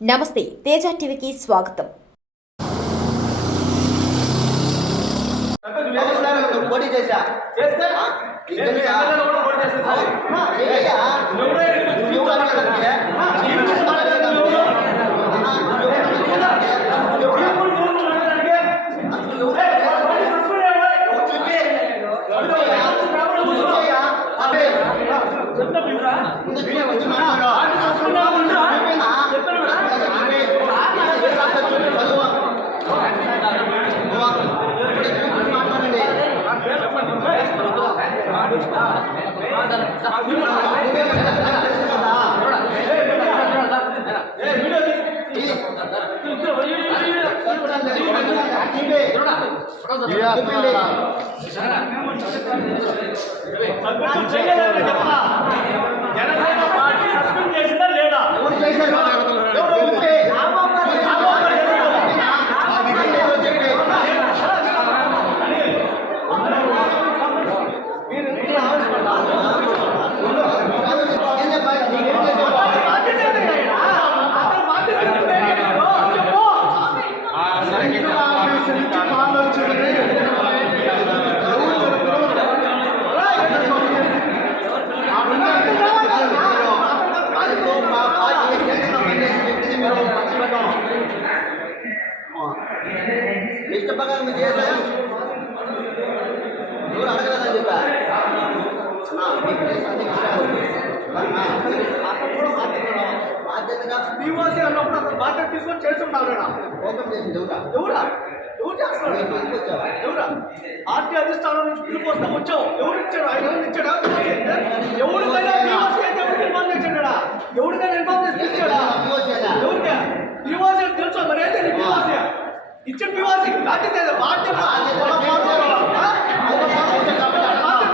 నమస్తే, తేజ టీవీకి స్వాగతం. జనసేన పార్టీ సస్పెండ్ చేసిందా లేదా? ఇష్ట ప్రకారం చేశారు ఎవరు అడగలేదని చెప్పారు. పీఓసీ అన్నప్పుడు అతను బాధ్యత తీసుకొని చేస్తుంటారు. ఓపెన్ చేసింది ఎవరా ఎవరు చేస్తారు? ఎవరా పార్టీ అధిష్టానం నుంచి పిలుపు వస్తే వచ్చావు. ఎవరు ఇచ్చాడు? ఆయన ఎవరు ఇచ్చాడా? ఎవరికైనా పీఓసీ అయితే ఎవరికి ఇన్ఫార్మ్ చేసాడా? ఎవరికైనా ఇన్ఫార్మ్ చేసి ఇచ్చాడా? ఎవరికా పీఓసీ తెలుసా? మరి అయితే నీ పీఓసీ ఇచ్చిన పీఓసీ బాధ్యత బాధ్యత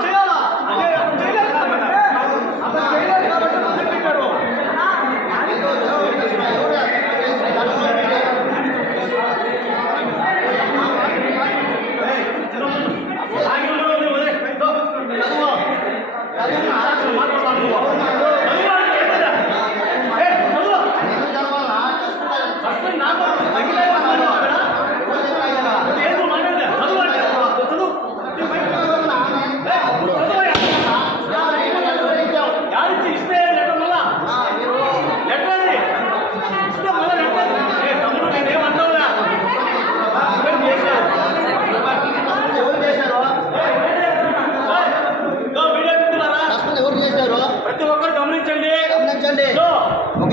చేయాలా? చేయలేదు కాబట్టి మంది పెట్టారు.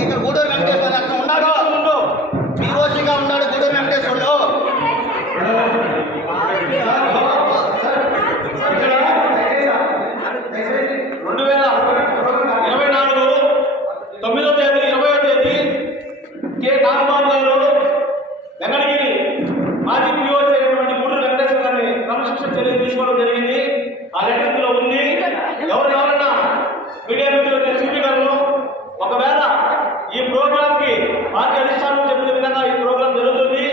ఇక్కడ గూడూరు వెంకటేశ్వర అక్కడ ఉన్నాడు, పీఓసీగా ఉన్నాడు గూడూరు వెంకటేశ్వరుడు. వెంకటగిరి మాజీ పీఓసీ అయినటువంటి గూడూరు వెంకటేశ్వర గారిని క్రమశిక్షణ చర్యలు తీసుకోవడం జరిగింది. ఆ లెటర్ ఉంది. ఎవరైనా మీడియా మిత్రులు చూపించగలను. ఒకవేళ ఈ ప్రోగ్రామ్ కి పార్టీ అధిష్టానం చెప్పిన విధంగా ఈ ప్రోగ్రాం జరుగుతుంది.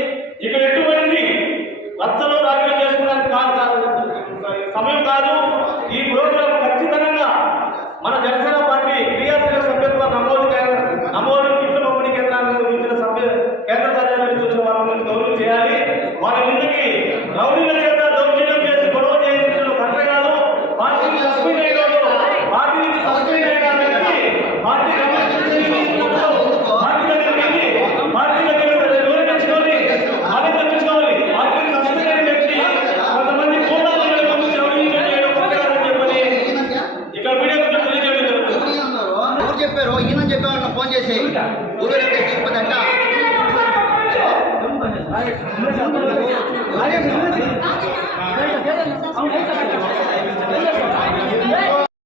ఇక్కడ ఎటువంటి రచ్చలు రాజకీయం చేసుకోవడానికి సమయం కాదు. ఈ ప్రోగ్రాం ఖచ్చితంగా మన జనసేన పార్టీ క్రియాశీల సభ్యత్వ నమోదు కిట్లు పంపిణీ కేంద్రానికి ఇచ్చిన కేంద్ర కార్యాలయం నుంచి వచ్చిన వారిని గౌరవం చేయాలి. వారి ముందుకి రౌడీల చేత దౌర్జన్యం చేసి గొడవ చేయించడం కరెక్ట్ కాదు. పార్టీ నుంచి సస్పెండ్ అయ్యాడు. పార్టీ నుంచి సస్పెండ్ అయ్యాడు పార్టీ చెప్పారు. ఈయన చెప్పేవాళ్ళ ఫోన్ చేసి ఊరు తీసుకుందంట. అవును